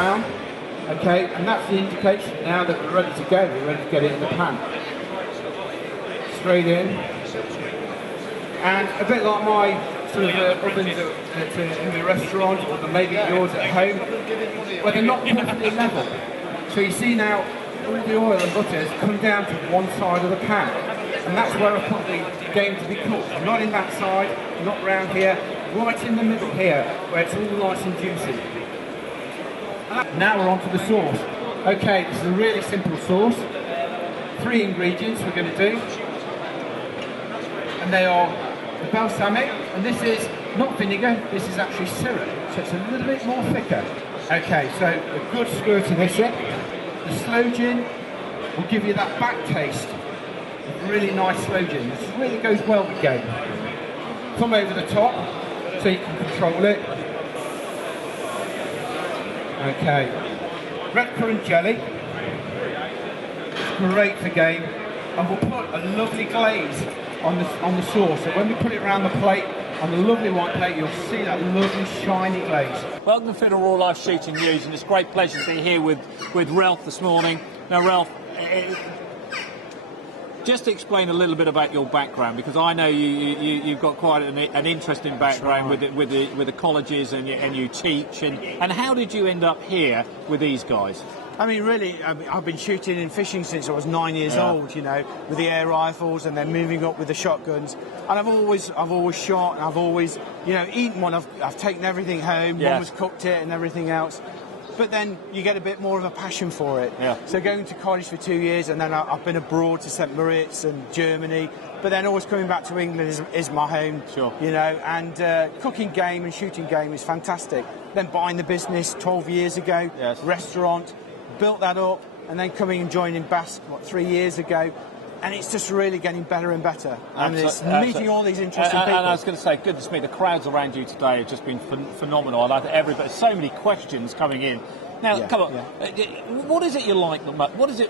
brown. Okay, and that's the indication now that we're ready to go. We're ready to get it in the pan. Straight in. And a bit like my sort of ovens in the restaurant, or maybe yours at home, where they're not perfectly level. So you see now, all the oil and butter has come down to one side of the pan. And that's where I put the game to be cooked. Not in that side, not round here, right in the middle here, where it's all nice and juicy. Now we're on to the sauce. Okay, this is a really simple sauce. 3 ingredients we're going to do. And they are the balsamic, and this is not vinegar, this is actually syrup, so it's a little bit more thicker. Okay, so a good squirt of this in. The sloe gin will give you that back taste. Really nice sloe gin. This really goes well with game. Come over the top so you can control it. Okay. Red currant jelly. It's great for game. And we'll put a lovely glaze on the sauce. So when we put it around the plate, on the lovely white plate, you'll see that lovely shiny glaze. Welcome to Fiddle Raw Life Shooting News, and it's a great pleasure to be here with Ralph this morning. Now, Ralph, just to explain a little bit about your background, because I know you've got quite an interesting background with the colleges, and you teach. And how did you end up here with these guys? I mean, really, I've been shooting and fishing since I was 9 years old, you know, with the air rifles, and then moving up with the shotguns. And I've always shot, and I've always, you know, eaten one. I've taken everything home. Mum has cooked it and everything else. But then you get a bit more of a passion for it. Yeah. So going to college for 2 years, and then I've been abroad to St. Moritz and Germany. But then always coming back to England is my home. Sure. You know, and cooking game and shooting game is fantastic. Then buying the business 12 years ago, restaurant. Built that up, and then coming and joining BASC 3 years ago, and it's just really getting better and better. And it's meeting all these interesting people. And I was going to say, goodness me, the crowds around you today have just been phenomenal. I think everybody, so many questions coming in. Now, come on, what is it you like? What is it?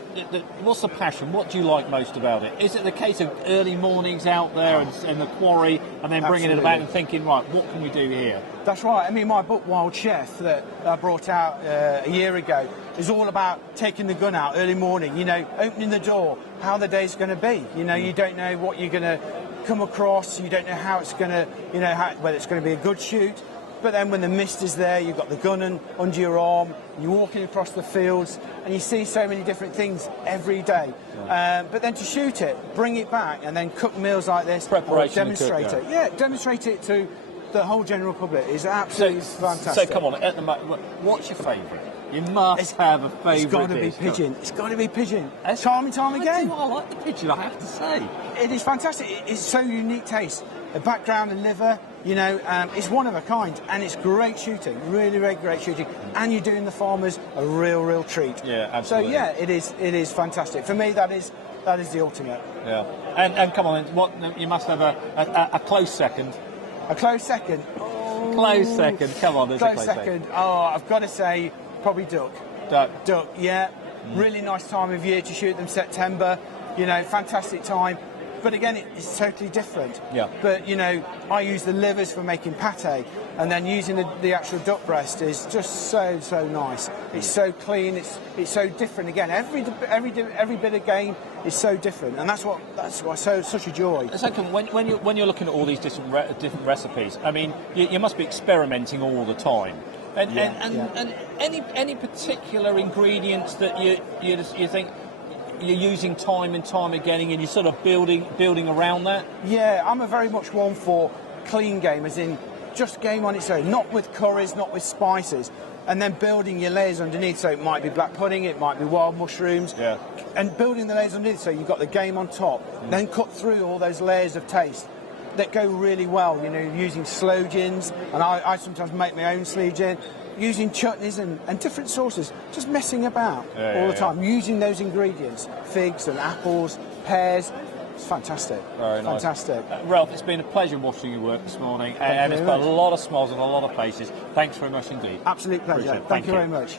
What's the passion? What do you like most about it? Is it the case of early mornings out there in the quarry, and then bringing it about and thinking, right, what can we do here? That's right. I mean, my book, Wild Chef, that I brought out a year ago, is all about taking the gun out early morning, you know, opening the door, how the day's going to be. You know, you don't know what you're going to come across, you don't know how it's going to, you know, whether it's going to be a good shoot. But then when the mist is there, you've got the gun under your arm, you're walking across the fields, and you see so many different things every day. But then to shoot it, bring it back, and then cook meals like this, preparation, demonstrate it. Yeah, demonstrate it to the whole general public is absolutely fantastic. So come on, at the moment, what's your favourite? You must have a favourite. It's got to be pigeon. It's got to be pigeon. Time and time again. I like the pigeon, I have to say. It is fantastic. It's so unique taste. The background and liver, you know, it's one of a kind, and it's great shooting. Really, really great shooting. And you're doing the farmers a real treat. Yeah, absolutely. So yeah, it is fantastic. For me, that is the ultimate. Yeah. And come on, you must have a close second. A close second. Oh. Close second. Come on, there's a close second. Oh, I've got to say, probably duck. Duck, yeah. Really nice time of year to shoot them. September, you know, fantastic time. But again, it's totally different. Yeah. But, you know, I use the livers for making pate, and then using the actual duck breast is just so nice. It's so clean. It's so different. Again, every bit of game is so different, and that's why such a joy. Second, when you're looking at all these different recipes, I mean, you must be experimenting all the time. And any particular ingredients that you think you're using time and time again, and you're sort of building around that? Yeah, I'm a very much one for clean game, as in just game on its own, not with curries, not with spices, and then building your layers underneath. So it might be black pudding, it might be wild mushrooms, and building the layers underneath so you've got the game on top, then cut through all those layers of taste that go really well, you know, using sloe gins, and I sometimes make my own sloe gin, using chutneys and different sauces, just messing about all the time, using those ingredients, figs and apples, pears. It's fantastic. Very nice. Fantastic. Ralph, it's been a pleasure watching your work this morning, and it's got a lot of smiles on a lot of faces. Thanks very much indeed. Absolute pleasure. Thank you very much.